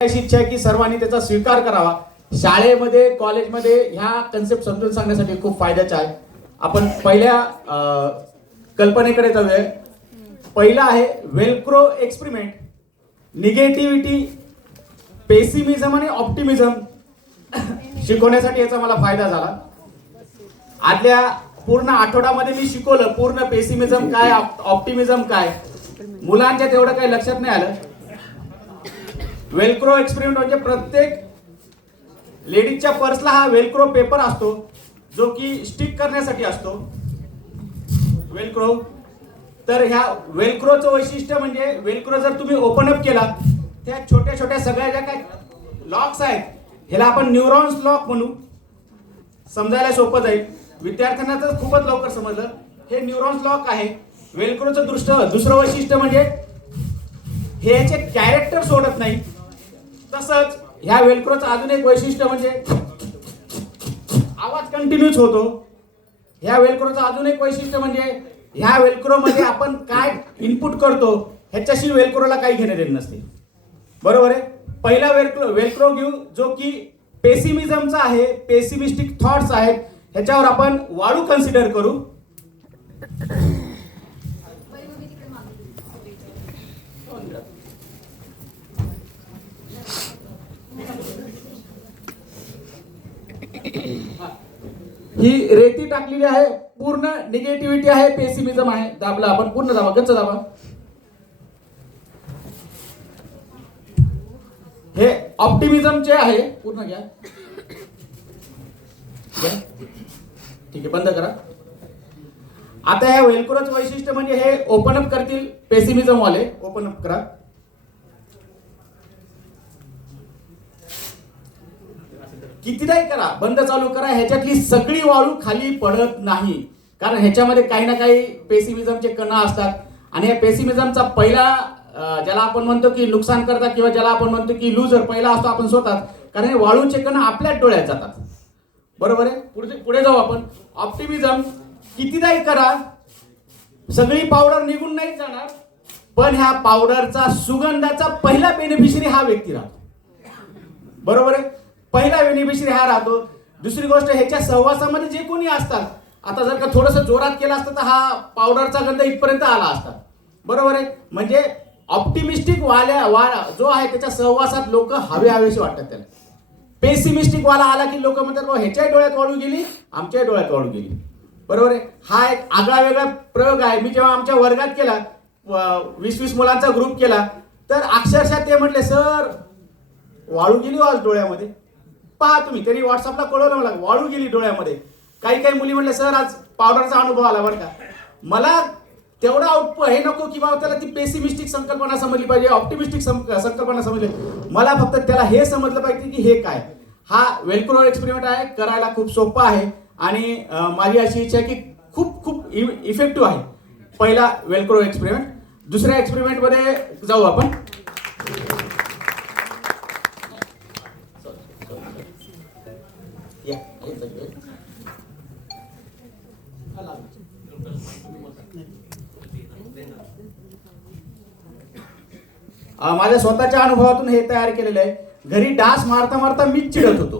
अशी इच्छा आहे की सर्वांनी त्याचा स्वीकार करावा. शाळेमध्ये कॉलेजमध्ये ह्या कन्सेप्ट समजून सांगण्यासाठी खूप फायद्याच्या आहे. आपण पहिल्या कल्पनेकडे जाऊया. पहिला आहे वेलक्रो एक्सपेरिमेंट. निगेटिव्हिटी, पेसिमिझम आणि ऑप्टिमिझम शिकवण्यासाठी याचा मला फायदा झाला. आदल्या पूर्ण आठवड्यामध्ये मी शिकवलं पूर्ण पेसिमिझम काय, ऑप्टिमिझम काय. मुलांच्या तेवढं काही लक्षात नाही आलं. वेलक्रो एक्सपेरिमेंट म्हणजे प्रत्येक लेडीजच्या पर्सला हा वेलक्रो पेपर असतो जो की स्टिक करण्यासाठी असतो. वेलक्रो. तर ह्या वेलक्रोचं वैशिष्ट्य म्हणजे वेलक्रो जर तुम्ही ओपन अप केला त्या छोट्या छोट्या सगळ्या ज्या काय लॉक्स आहेत ह्याला आपण न्यूरॉन्स लॉक म्हणू. समजायला सोपं जाईल. विद्यार्थ्यांना तर खूपच लवकर समजलं. हे न्यूरॉन्स लॉक आहे. वेलक्रोचं दुसरं वैशिष्ट्य म्हणजे हे याचे कॅरेक्टर सोडत नाही. तसंच ह्या वेलक्रोचं अजून एक वैशिष्ट्य म्हणजे आवाज कंटिन्यूच होतो. ह्या वेलक्रोचं अजून एक वैशिष्ट्य म्हणजे ह्या वेलक्रोमध्ये आपण काय इनपुट करतो ह्याच्याशी वेलक्रोला काही घेणं देणं नसते. बरोबर आहे. पहिला वेलक्रो घेऊ जो की पेसिमिझमचा आहे. पेसिमिस्टिक थॉट्स आहेत. ह्याच्यावर आपण वाळू कन्सिडर करू. ही रेती टाकलेली आहे. पूर्ण निगेटिव्हिटी आहे, पेसिमिझम आहे. दाबला आपण, पूर्ण दाबा, गच्च दाबा. हे ऑप्टिमिझमचे आहे. पूर्ण घ्या. ठीक आहे, बंद करा. आता ह्या वेलक्रोचं वैशिष्ट्य म्हणजे हे ओपन अप करतील पेसिमिझम वाले. ओपन अप करा. कितीदाही करा, बंद चालू करा, ह्याच्यातली सगळी वाळू खाली पडत नाही. कारण ह्याच्यामध्ये काही ना काही पेसिमिझमचे कणा असतात. आणि या पेसिमिझमचा पहिला ज्याला आपण म्हणतो की नुकसान करता किंवा ज्याला आपण म्हणतो की लूजर पहिला असतो आपण स्वतः. कारण हे वाळूचे कण आपल्याच डोळ्यात जातात. बरोबर आहे. पुढे जाऊ आपण. ऑप्टिमिझम कितीदाही करा सगळी पावडर निघून नाही जाणार, पण ह्या पावडरचा सुगंधाचा पहिला बेनिफिशरी हा व्यक्ती राहतो. बरोबर आहे. पहिला बेनिफिशरी हा राहतो. दुसरी गोष्ट ह्याच्या सहवासामध्ये जे कोणी असतात, आता जर का थोडंसं जोरात केलं असतं तर हा पावडरचा गंध इथपर्यंत आला असता. बरोबर आहे. म्हणजे ऑप्टिमिस्टिक वाला जो आहे त्याच्या सहवासात लोक हवेशी वाटतात त्याला. पेसिमिस्टिक वाला आला की लोक म्हणतात ह्याच्या डोळ्यात वाळू गेली, आमच्या डोळ्यात वाळू गेली. बरोबर आहे. हा एक आगळा वेगळा प्रयोग आहे. मी जेव्हा आमच्या वर्गात केला 20-20 मुलांचा ग्रुप केला तर अक्षरशः ते म्हटले सर वाळू गेली आज डोळ्यामध्ये. पहा तुम्ही, त्यांनी व्हॉट्सअपला कळवलं मला वाळू गेली डोळ्यामध्ये. काही मुली म्हटले सर आज पावडरचा अनुभव आला बरं का. मला तेवढा हे नको की बाबा त्याला ती पेसिमिस्टिक संकल्पना समजली पाहिजे, ऑप्टिमिस्टिक संकल्पना समजली. मला फक्त त्याला हे समजलं पाहिजे की हे काय. हा वेलक्रो एक्सपेरिमेंट आहे. करायला खूप सोपा आहे आणि माझी अशी इच्छा आहे की खूप खूप इफेक्टिव्ह आहे. पहिला वेलक्रो एक्सपेरिमेंट. दुसऱ्या एक्सपेरिमेंटमध्ये जाऊ आपण. माझ्या स्वतःच्या अनुभवातून हे तयार केलेलं आहे. घरी डास मारता मारता मीच चिडत होतो.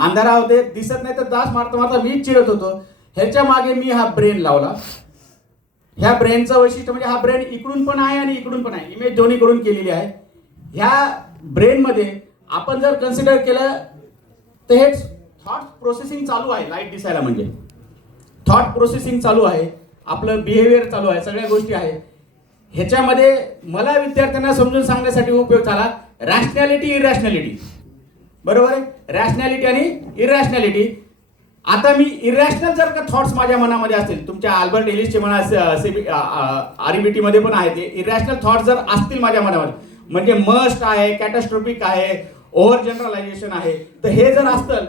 अंधारा होते दिसत नाही तर डास मारता मारता मीच चिडत होतो. ह्याच्या मागे मी हा ब्रेन लावला. ह्या ब्रेनचं वैशिष्ट्य म्हणजे हा ब्रेन इकडून पण आहे आणि इकडून पण आहे. इमेज दोन्हीकडून केलेली आहे. ह्या ब्रेनमध्ये आपण जर कन्सिडर केलं तर हे थॉट प्रोसेसिंग चालू आहे. लाईट दिसायला म्हणजे थॉट प्रोसेसिंग चालू आहे, आपलं बिहेवियर चालू आहे, सगळ्या गोष्टी आहे. ह्याच्यामध्ये मला विद्यार्थ्यांना समजून सांगण्यासाठी उपयोग झाला रॅशनॅलिटी, इरॅशनॅलिटी. बरोबर आहे. रॅशनॅलिटी आणि इरॅशनॅलिटी. आता मी इरॅशनल जर का थॉट्स माझ्या मनामध्ये असतील, तुमच्या अल्बर्ट एलिसचे म्हणा आरईबीटी मध्ये पण आहे ते इरॅशनल थॉट्स जर असतील माझ्या मनामध्ये, म्हणजे मस्ट आहे, कॅटास्ट्रॉफिक आहे, ओव्हर जनरलायझेशन आहे, तर हे जर असतं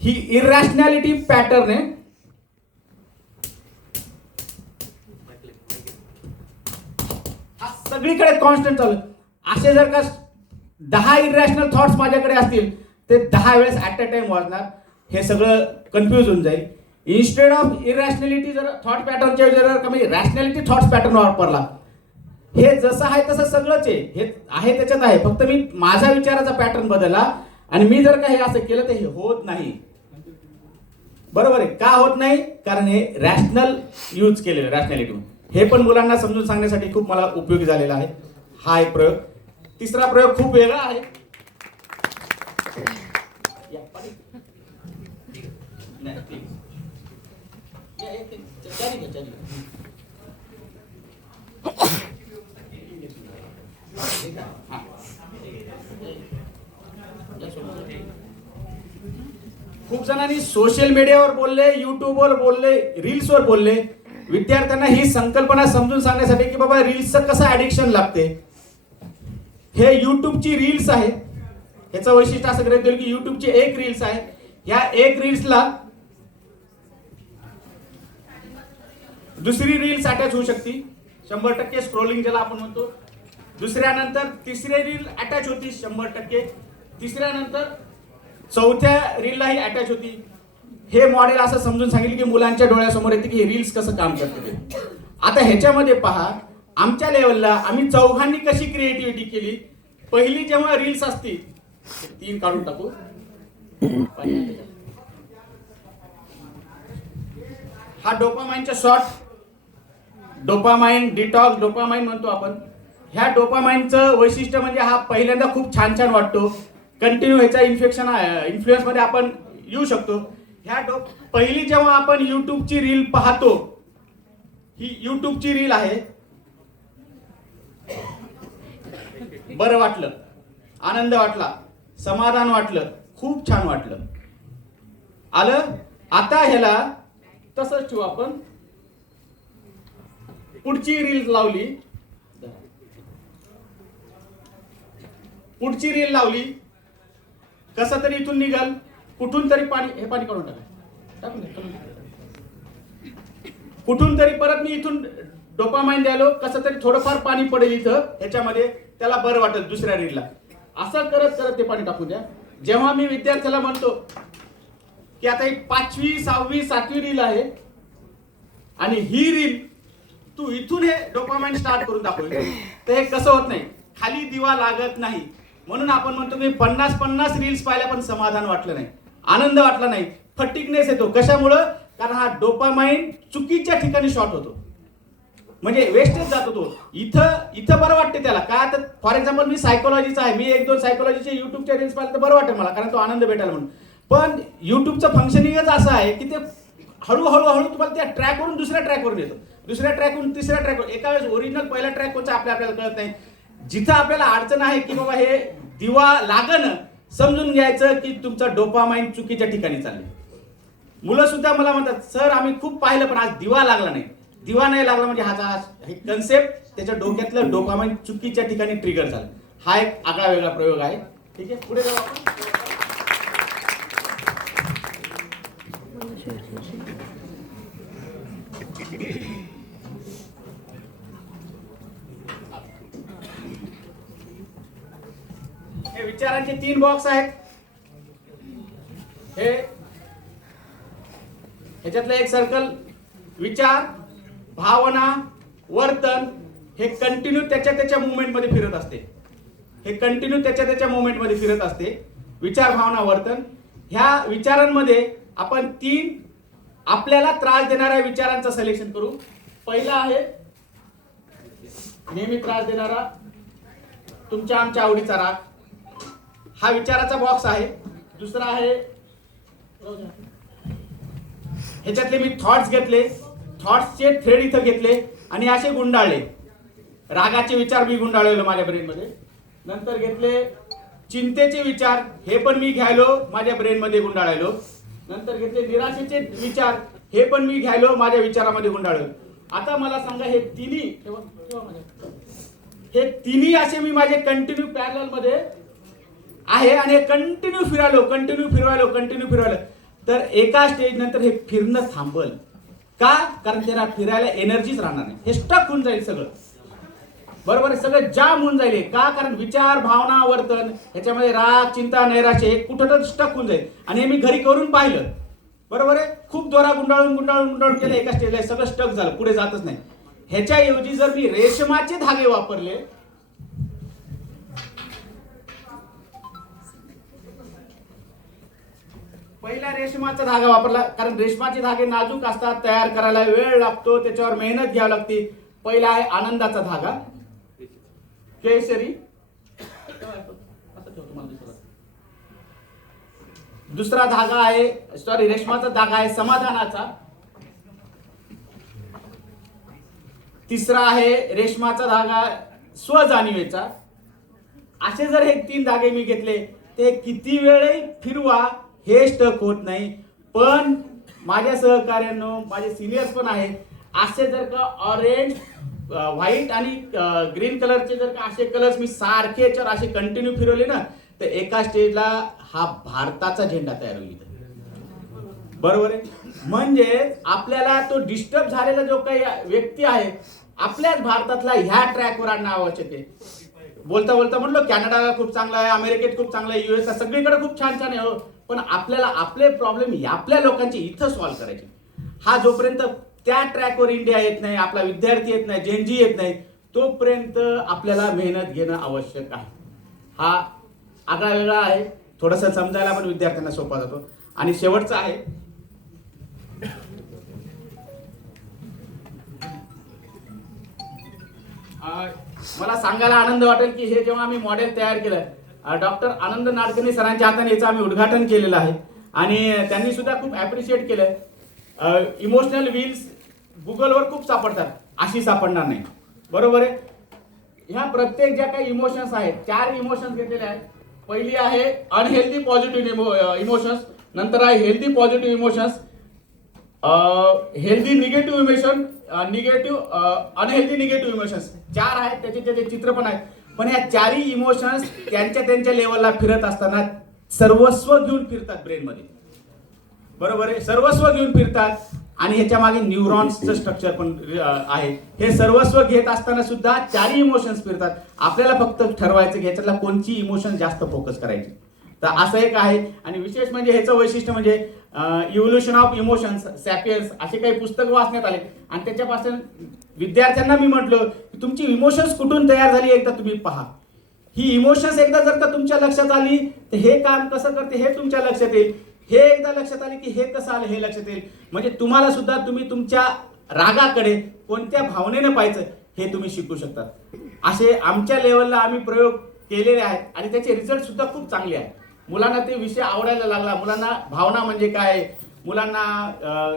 ही इरॅशनॅलिटी पॅटर्न आहे. सगळीकडे कॉन्स्टंट चालू. असे जर का 10 इरॅशनल थॉट्स माझ्याकडे असतील ते 10 वेळेस ऍट अ टाइम वाजणार. हे सगळं कन्फ्यूज होऊन जाईल. इन्स्टेड ऑफ इरॅशनॅलिटी जर थॉट पॅटर्नच्या जर कमी रॅशनॅलिटी थॉट्स पॅटर्न वापरला हे जसं आहे तसं सगळंच आहे, हे आहे त्याच्यात आहे, फक्त मी माझा विचाराचा पॅटर्न बदलला आणि मी जर का हे असं केलं तर हे होत नाही. बरोबर आहे. का होत नाही? कारण हे रॅशनल यूज केलेलं, रॅशनॅलिटी. हे पण मुलांना समजून सांगण्यासाठी खूप मला उपयोगी झालेला आहे हा एक प्रयोग. तिसरा प्रयोग खूप वेगळा आहे. खूप जणांनी सोशल मीडियावर बोलले, युट्यूबवर बोलले, रील्सवर बोलले. विद्यार्थ्यांना ही संकल्पना समजून सांगण्यासाठी की बाबा रील्सचं कसं ऍडिक्शन लागते. हे युट्यूबची रील्स आहे. याचं वैशिष्ट्य असं गृहीत धरू की युट्यूबची एक रील्स आहे. या एक रील्सला दुसरी रील्स अटॅच होऊ शकते. 100% स्क्रोलिंग ज्याला आपण म्हणतो. दुसऱ्यानंतर तिसरी रील अटॅच होती 100%. तिसऱ्यानंतर चौथ्या रीललाही अटॅच होती. हे मॉडेल असं समजून सांगितलं की मुलांच्या डोळ्यासमोर येते की हे रील्स कसं काम करते ते. आता ह्याच्यामध्ये पहा, आमच्या लेवलला आम्ही चौघांनी कशी क्रिएटिव्हिटी केली. पहिली जेव्हा रील्स असती, 3 काढून टाकू. हा डोपामाइनचा शॉट, डोपामाइन डिटॉक्स, डोपामाइन म्हणतो आपण. ह्या डोपामाइनचं वैशिष्ट्य म्हणजे हा पहिल्यांदा खूप छान छान वाटतो. कंटिन्यू ह्याचा इन्फ्लुएन्स मध्ये आपण येऊ शकतो. पहिली जेव्हा आपण युट्यूबची रील पाहतो, ही युट्यूबची रील आहे. बरं वाटलं, आनंद वाटला, समाधान वाटलं, खूप छान वाटलं. आलं. आता ह्याला तसंच ठेवू आपण. पुढची रील लावली, पुढची रील लावली, कसं तरी इथून निघाल, कुठून तरी पाणी, हे पाणी काढून टाकून कुठून तरी परत मी इथून डोपामाइन द्यालो, कसं तरी थोडंफार पाणी पडेल इथं ह्याच्यामध्ये, त्याला बरं वाटेल दुसऱ्या रीलला. असं करत करत ते पाणी टाकून द्या. जेव्हा मी विद्यार्थ्याला म्हणतो की आता एक 5वी 6वी 7वी रील आहे आणि ही रील तू इथून हे डोपामाइन स्टार्ट करून दाखव, तर हे कसं होत नाही, खाली दिवा लागत नाही. म्हणून आपण म्हणतो की 50 रील्स पाहिल्या पण समाधान वाटलं नाही, आनंद वाटला नाही, फटिकनेस येतो. कशामुळं? कारण हा डोपामाइन चुकीच्या ठिकाणी शॉर्ट होतो, म्हणजे वेस्टेज जातो तो. इथं बरं वाटते त्याला. काय तर फॉर एक्झाम्पल मी सायकोलॉजीचा आहे, मी 1-2 सायकोलॉजीचे युट्यूबच्या रील्स पाहिलं तर बरं वाटेल मला, कारण तो आनंद भेटायला म्हणून. पण युट्यूबचं फंक्शनिंगच असं आहे की ते हळूहळू तुम्हाला त्या ट्रॅकवरून दुसऱ्या ट्रॅकवर येतो, दुसऱ्या ट्रॅकवरून तिसऱ्या ट्रॅकवर. एका वेळेस ओरिजिनल पहिला ट्रॅक कोणता आपल्याला कळत नाही. जिथं आपल्याला अडचण आहे की बाबा हे दिवा लागणं, समजून घ्यायचं की तुमचा डोपामाइन चुकीच्या ठिकाणी चालले. मुलं सुद्धा मला म्हणतात, सर आम्ही खूप पाहिलं पण आज दिवा लागला नाही. दिवा नाही लागला म्हणजे हा कन्सेप्ट त्याच्या डोक्यातलं डोपामाइन चुकीच्या ठिकाणी ट्रिगर झालं. हा एक आगळा वेगळा प्रयोग आहे. ठीक आहे, पुढे जाऊ आपण. हे विचारांचे 3 बॉक्स आहेत. हे ह्याच्यातलं एक सर्कल विचार, भावना, वर्तन, हे कंटिन्यू त्याच्या मुवमेंट मध्ये फिरत असते. हे कंटिन्यू त्याच्या मुवमेंट मध्ये फिरत असते. विचार, भावना, वर्तन. ह्या विचारांमध्ये आपण 3 आपल्याला त्रास देणाऱ्या विचारांचं सिलेक्शन करू. पहिला आहे नेहमी त्रास देणारा, तुमच्या आमच्या आवडीचा राग, हा विचाराचा बॉक्स आहे. दुसरा आहे, ह्याच्यातले मी थॉट्स घेतले, थॉट्सचे थ्रेड इथं घेतले आणि असे गुंडाळले. रागाचे विचार मी गुंडाळलेलो माझ्या ब्रेन मध्ये. नंतर घेतले चिंतेचे विचार, हे पण मी घ्यायलो माझ्या ब्रेन मध्ये गुंडाळायलो. नंतर घेतले निराशेचे विचार, हे पण मी घ्यायलो माझ्या विचारामध्ये गुंडाळलो. आता मला सांगा, हे तिन्ही असे मी माझे कंटिन्यू पॅरलल मध्ये आहे आणि कंटिन्यू फिरवायलो. तर एका स्टेज नंतर हे फिरणं थांबल. का? कारण त्याला फिरायला एनर्जीच राहणार नाही, हे स्टक होऊन जाईल सगळं. बरोबर आहे, सगळं जाम होऊन जाईल. का? कारण विचार, भावना, वर्तन ह्याच्यामध्ये राग, चिंता, नैराश्य हे कुठं तर स्टक होऊन जाईल. आणि हे मी घरी करून पाहिलं. बरोबर आहे, खूप दोरा गुंडाळून केलं, एका स्टेजला सगळं स्टक झालं, पुढे जातच नाही. ह्याच्याऐवजी जर मी रेशमाचे धागे वापरले, पहिला रेशमाचा धागा वापरला, कारण रेशमाचे धागे नाजूक असतात, तयार करायला वेळ लागतो, त्याच्यावर मेहनत घ्यावी लागते. पहिला आहे आनंदाचा धागा केशरी, दुसरा धागा आहे रेशमाचा धागा आहे समाधानाचा, तिसरा आहे रेशमाचा धागा स्वजाणीवेचा. असे जर हे 3 धागे मी घेतले, ते किती वेळही फिरवा हे स्टक होत नाही. पण माझ्या सहकार्यांनो, माझे सिनियर्स पण आहेत, असे जर का ऑरेंज, व्हाईट आणि ग्रीन कलरचे जर का असे कलर्स मी सारखे याच्यावर असे कंटिन्यू फिरवले ना, तर एका स्टेजला हा भारताचा झेंडा तयार होईल. बरोबर आहे. म्हणजे आपल्याला तो डिस्टर्ब झालेला जो काही व्यक्ती आहे आपल्याच भारतातला ह्या ट्रॅकवर आणणं आवश्यक आहे. बोलता बोलता म्हणलो कॅनडाला खूप चांगला आहे, अमेरिकेत खूप चांगला आहे, युएसला सगळीकडे खूप छान छान आहे, पण आपल्याला आपले प्रॉब्लेम आपल्या लोकांचे इथं सॉल्व्ह करायचे. हा जोपर्यंत त्या ट्रॅकवर इंडिया येत नाही, आपला विद्यार्थी येत नाही, जेनजी येत नाही, तोपर्यंत आपल्याला मेहनत घेणं आवश्यक आहे. हा आगळा वेगळा आहे, थोडंसं समजायला पण विद्यार्थ्यांना सोपा जातो. आणि शेवटचा आहे मला सांगायला आनंद वाटेल की हे जेव्हा आम्ही मॉडेल तयार केलं, डॉक्टर आनंद नाडकर्णी सरांच्या हाताने याचं आम्ही उद्घाटन केलेलं आहे आणि त्यांनी सुद्धा खूप ॲप्रिशिएट केलं. इमोशनल व्हील्स गुगलवर खूप सापडतात, अशी सापडणार नाही. बरोबर आहे. ह्या प्रत्येक ज्या काही इमोशन्स आहेत, 4 इमोशन्स घेतलेले आहेत. पहिली आहे अनहेल्दी पॉझिटिव्ह इमोशन्स, नंतर आहे healthy positive emotions, healthy negative emotion, unhealthy negative emotions. 4 आहेत, त्याचे चित्र पण आहेत. पण ह्या 4ही इमोशन्स त्यांच्या लेवलला फिरत असताना सर्वस्व घेऊन फिरतात ब्रेनमध्ये. बरोबर आहे. सर्वस्व घेऊन फिरतात आणि ह्याच्या मागे न्यूरॉन्सचं स्ट्रक्चर पण आहे. हे सर्वस्व घेत असताना सुद्धा 4ही इमोशन्स फिरतात. आपल्याला फक्त ठरवायचं की ह्याच्यातला कोणची इमोशन जास्त फोकस करायची. तर असं एक आहे. आणि विशेष म्हणजे ह्याचं वैशिष्ट्य म्हणजे इव्होल्युशन ऑफ इमोशन्स, सॅपियन्स असे काही पुस्तक वाचण्यात आले आणि त्याच्यापासून विद्यार्थ्यांना मी म्हटलं की तुमची इमोशन्स कुठून तयार झाली एकदा तुम्ही पहा. ही इमोशन्स एकदा जर का तुमच्या लक्षात आली तर हे काम कसं करते हे तुमच्या लक्षात येईल. हे एकदा लक्षात आले की हे कसं आलं हे लक्षात येईल. म्हणजे तुम्हाला सुद्धा तुम्ही तुमच्या रागाकडे कोणत्या भावनेनं पाहायचं हे तुम्ही शिकू शकता. असे आमच्या लेवलला आम्ही प्रयोग केलेले आहेत आणि त्याचे रिझल्ट सुद्धा खूप चांगले आहेत. मुलांना ते विषय आवडायला लागला. मुलांना भावना म्हणजे काय, मुलांना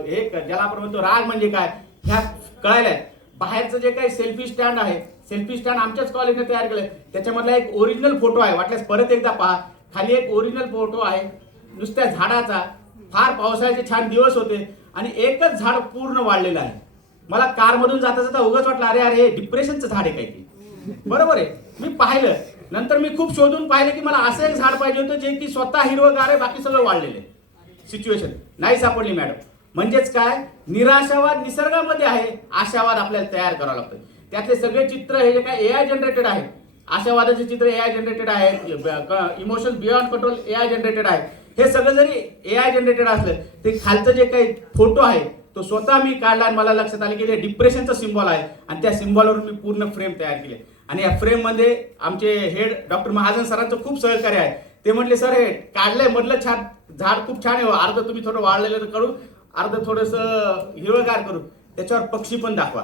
हे ज्याला आपण म्हणतो राग म्हणजे काय ह्या कळायला आहेत. बाहेरचं जे काही सेल्फी स्टँड आहे, सेल्फी स्टँड आमच्याच कॉलेजने तयार केलं. त्याच्यामधला एक ओरिजिनल फोटो आहे, वाटल्यास परत एकदा पहा. खाली एक ओरिजिनल फोटो आहे नुसत्या झाडाचा. फार पावसाळ्याचे छान दिवस होते आणि एकच झाड पूर्ण वाढलेलं आहे. मला कारमधून जाता जाता उगाच वाटलं अरे अरे हे डिप्रेशनचं झाड आहे काही ते. बरोबर आहे. मी पाहिलं, नंतर मी खूप शोधून पाहिलं की मला असं एक झाड पाहिजे होतं जे की स्वतः हिरवंगार आहे, बाकी सगळं वाढलेलं आहे. सिच्युएशन नाही सापडली मॅडम. म्हणजेच काय, निराशावाद निसर्गामध्ये आहे, आशावाद आपल्याला तयार करावा लागतो. त्यातले सगळे चित्र हे जे काय एआय जनरेटेड आहे, आशावादाचे चित्र एआय जनरेटेड आहेत, emotions beyond control AI generated आहे. हे सगळं जरी एआय जनरेटेड असलं ते खालचं जे काही फोटो आहे तो स्वतः मी काढला आणि मला लक्षात आलं की ते डिप्रेशनचं सिम्बॉल आहे आणि त्या सिम्बॉलवर मी पूर्ण फ्रेम तयार केले. आणि या फ्रेममध्ये आमचे हेड डॉक्टर महाजन सरांचं खूप सहकार्य आहे. ते म्हटले सर हे काढलंय मधलं छान झाड खूप छान आहे, अर्ध तुम्ही थोडं वाढलेलं करू, अर्ध थोडंसं हिरवगार करू, त्याच्यावर पक्षी पण दाखवा.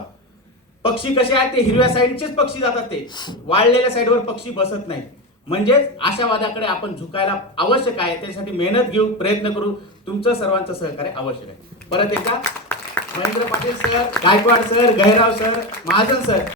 पक्षी कसे आहेत ते हिरव्या साईडचेच पक्षी जातात, ते वाढलेल्या साईडवर पक्षी बसत नाही. म्हणजेच आशावादाकडे आपण झुकायला आवश्यक आहे. त्यासाठी मेहनत घेऊ, प्रयत्न करू. तुमचं सर्वांचं सहकार्य आवश्यक आहे. परत एकदा Mahendra Patil sir, Gaikwad sir, Gahirav sir, Mahajan sir